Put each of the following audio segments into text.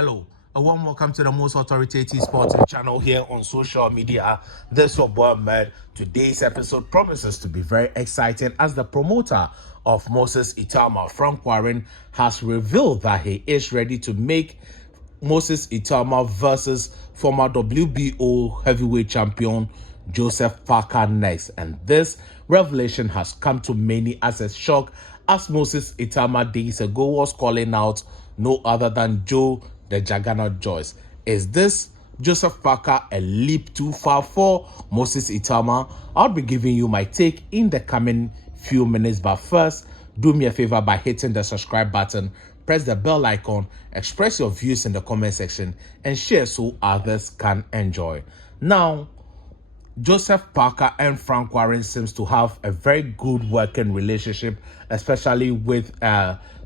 Hello, a warm welcome to the most authoritative sporting channel here on social media. This is your boy Ahmed. Today's episode promises to be very exciting as the promoter of Moses Itauma, Frank Warren, has revealed that he is ready to make Moses Itauma versus former WBO heavyweight champion Joseph Parker next. And this revelation has come to many as a shock, as Moses Itauma days ago was calling out no other than Joe the Juggernaut Joyce. Is this Joseph Parker a leap too far for Moses Itauma? I'll be giving you my take in the coming few minutes, but first, do me a favor by hitting the subscribe button, press the bell icon, express your views in the comment section, and share so others can enjoy. Now, Joseph Parker and Frank Warren seems to have a very good working relationship, especially with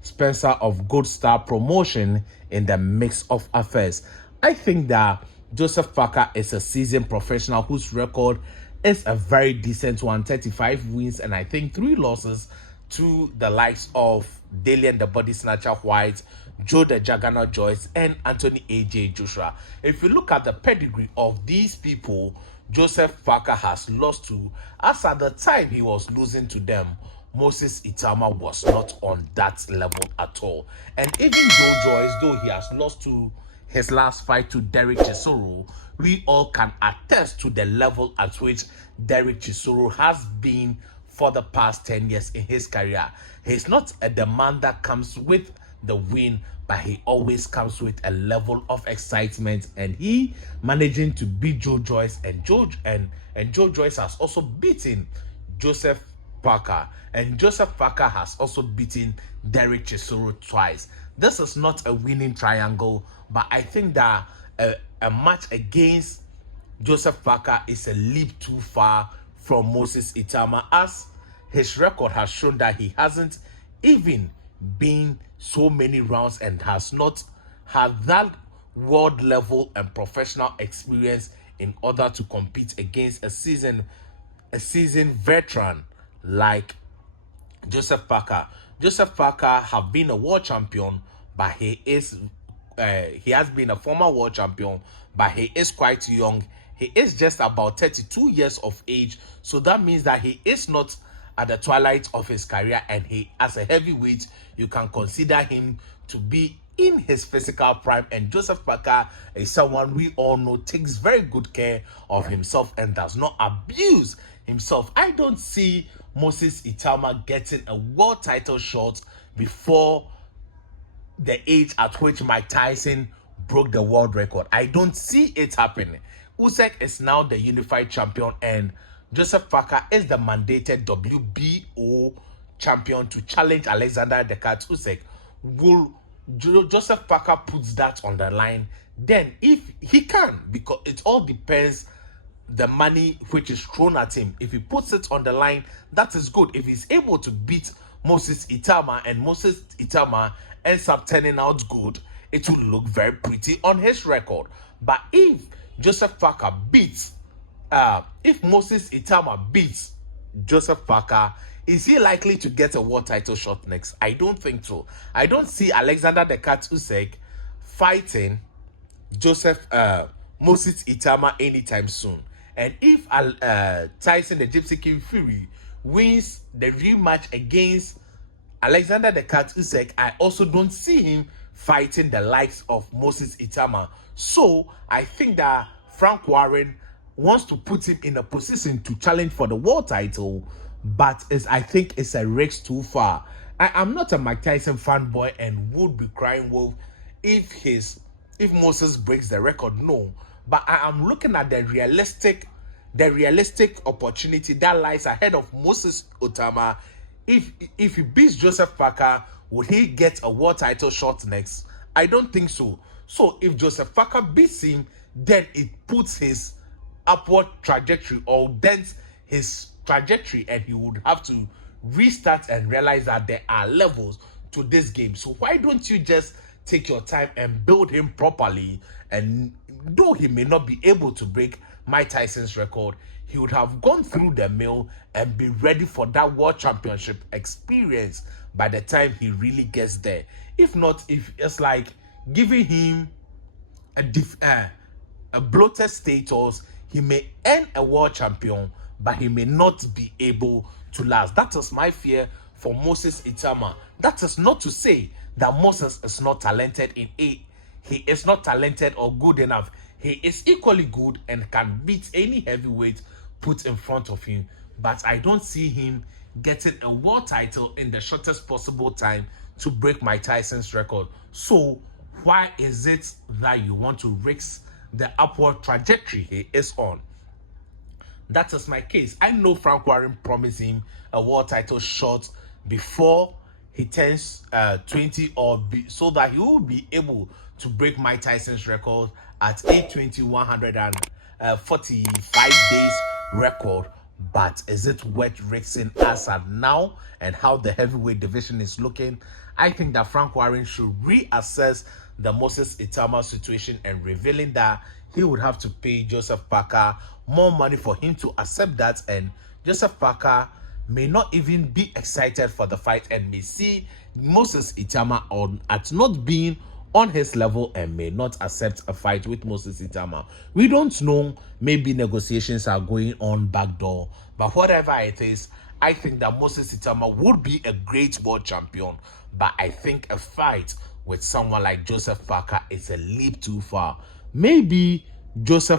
Spencer of Good Star Promotion in the mix of affairs. I think that Joseph Parker is a seasoned professional whose record is a very decent one, 35 wins and I think 3 losses to the likes of Dalian the Body Snatcher White, Joe the Juggernaut Joyce, and Anthony A.J. Joshua. If you look at the pedigree of these people, Joseph Parker has lost to, as at the time he was losing to them, Moses Itauma was not on that level at all. And even Joe Joyce, though he has lost to his last fight to Derek Chisoro, we all can attest to the level at which Derek Chisoro has been for the past 10 years in his career. He's not the man that comes with the win, but he always comes with a level of excitement, and he managing to beat Joe Joyce, and Joe Joyce has also beaten Joseph Parker, and Joseph Parker has also beaten Derek Chisoro twice. This is not a winning triangle, but I think that a match against Joseph Parker is a leap too far from Moses Itauma, as his record has shown that he hasn't even been so many rounds and has not had that world level and professional experience in order to compete against a seasoned veteran like Joseph Parker. Joseph Parker have been a world champion, but he has been a former world champion, but he is quite young. He is just about 32 years of age, so that means that he is not at the twilight of his career, and he, as a heavyweight, you can consider him to be in his physical prime. And Joseph Parker is someone we all know takes very good care of himself and does not abuse himself. I don't see Moses Itauma getting a world title shot before the age at which Mike Tyson broke the world record. I don't see it happening. Usyk is now the unified champion, and Joseph Parker is the mandated WBO champion to challenge Alexander the Cat Usyk. Will Joseph Parker puts that on the line? Then, if he can, because it all depends the money which is thrown at him. If he puts it on the line, that is good. If he's able to beat Moses Itauma and Moses Itauma ends up turning out good, it will look very pretty on his record. But if Joseph Parker beats, if Moses Itauma beats Joseph Parker, is he likely to get a world title shot next? I don't think so. I don't see Alexander the Cat Usyk fighting Moses Itauma anytime soon. And if Tyson the Gypsy King Fury wins the rematch against Alexander the Cat Usyk, I also don't see him fighting the likes of Moses Itauma. So I think that Frank Warren wants to put him in a position to challenge for the world title, but I think it's a risk too far. I am not a Mike Tyson fanboy and would be crying wolf if Moses breaks the record, no. But I am looking at the realistic opportunity that lies ahead of Moses Itauma. If he beats Joseph Parker, will he get a world title shot next? I don't think so. So if Joseph Parker beats him, then it puts his upward trajectory or dents his trajectory, and he would have to restart and realize that there are levels to this game. So why don't you just take your time and build him properly? And though he may not be able to break Mike Tyson's record, he would have gone through the mill and be ready for that world championship experience by the time he really gets there. If not, if it's like giving him a bloated status. He may earn a world champion, but he may not be able to last. That is my fear for Moses Itauma. That is not to say that Moses is not talented in a. He is not talented or good enough. He is equally good and can beat any heavyweight put in front of him. But I don't see him getting a world title in the shortest possible time to break Mike Tyson's record. So why is it that you want to risk the upward trajectory he is on? That is my case. I know Frank Warren promised him a world title shot before he turns 20 so that he will be able to break Mike Tyson's record at 820 145 days record. But is it worth risking as of now and how the heavyweight division is looking? I think that Frank Warren should reassess the Moses Itauma situation and revealing that he would have to pay Joseph Parker more money for him to accept that, and Joseph Parker may not even be excited for the fight and may see Moses Itauma at not being on his level and may not accept a fight with Moses Itauma. We don't know. Maybe negotiations are going on backdoor, but whatever it is, I think that Moses Itauma would be a great world champion, but I think a fight with someone like Joseph Parker is a leap too far. Maybe Moses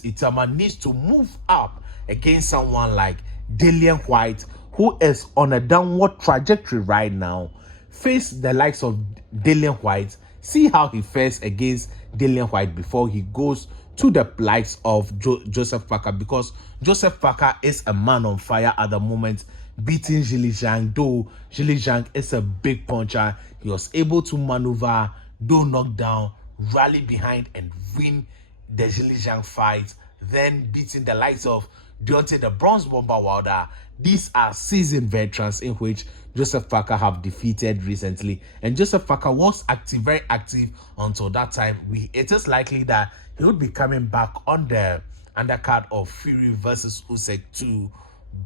Itauma needs to move up against someone like Dillian White, who is on a downward trajectory right now. Face the likes of Dillian White, see how he fares against Dillian White before he goes to the likes of Joseph Parker, because Joseph Parker is a man on fire at the moment, beating Zhili Zhang. Though Zhili Zhang is a big puncher, he was able to maneuver, do knockdown, rally behind and win the Zhili Zhang fight, then beating the likes of Deontay the Bronze Bomber Wilder. These are seasoned veterans in which Joseph Parker have defeated recently, and Joseph Parker was active, very active until that time. It is likely that he would be coming back on the undercard of Fury versus Usyk 2,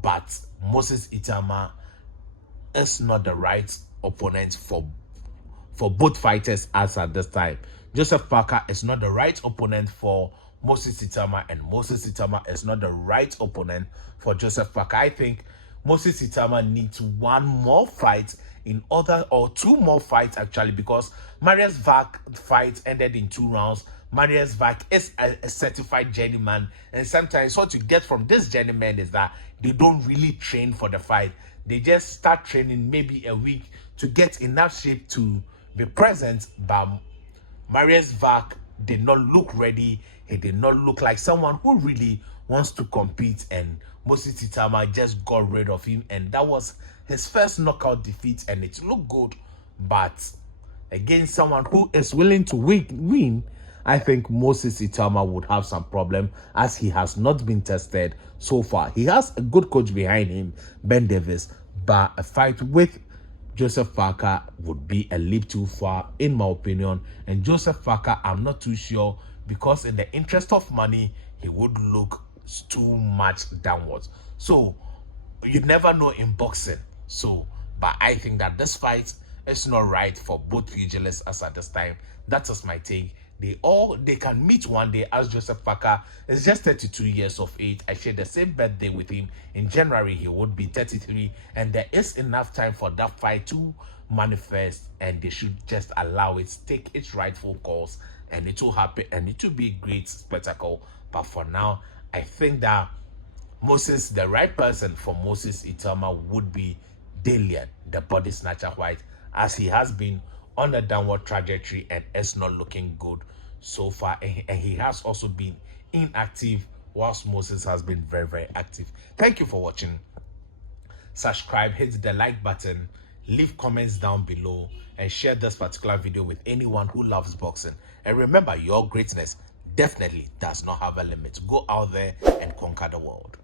but Moses Itauma is not the right opponent for both fighters as at this time. Joseph Parker is not the right opponent for Moses Itauma, and Moses Itauma is not the right opponent for Joseph Parker. I think Moses Itauma needs one more fight or two more fights actually, because Marius Vac fight ended in 2 rounds. Marius Vac is a certified journeyman, and sometimes what you get from this journeyman is that they don't really train for the fight. They just start training maybe a week to get enough shape to be present, but Marius Vac did not look ready. He did not look like someone who really wants to compete, and Moses Itauma just got rid of him, and that was his first knockout defeat, and it looked good. But against someone who is willing to win, I think Moses Itauma would have some problem, as he has not been tested so far. He has a good coach behind him, Ben Davis, but a fight with Joseph Parker would be a leap too far in my opinion. And Joseph Parker, I'm not too sure, because in the interest of money, he would look too much downwards. So you never know in boxing. But I think that this fight is not right for both pugilists as at this time. That is my take. They can meet one day, as Joseph Parker is just 32 years of age. I share the same birthday with him. In January, he would be 33, and there is enough time for that fight to manifest, and they should just allow it, take its rightful course, and it will happen, and it will be a great spectacle. But for now, I think that the right person for Moses Itauma would be Dillian, the body snatcher White, as he has been on a downward trajectory and is not looking good so far, and he has also been inactive whilst Moses has been very, very active. Thank you for watching. Subscribe, hit the like button, leave comments down below, and share this particular video with anyone who loves boxing. And remember, your greatness definitely does not have a limit. Go out there and conquer the world.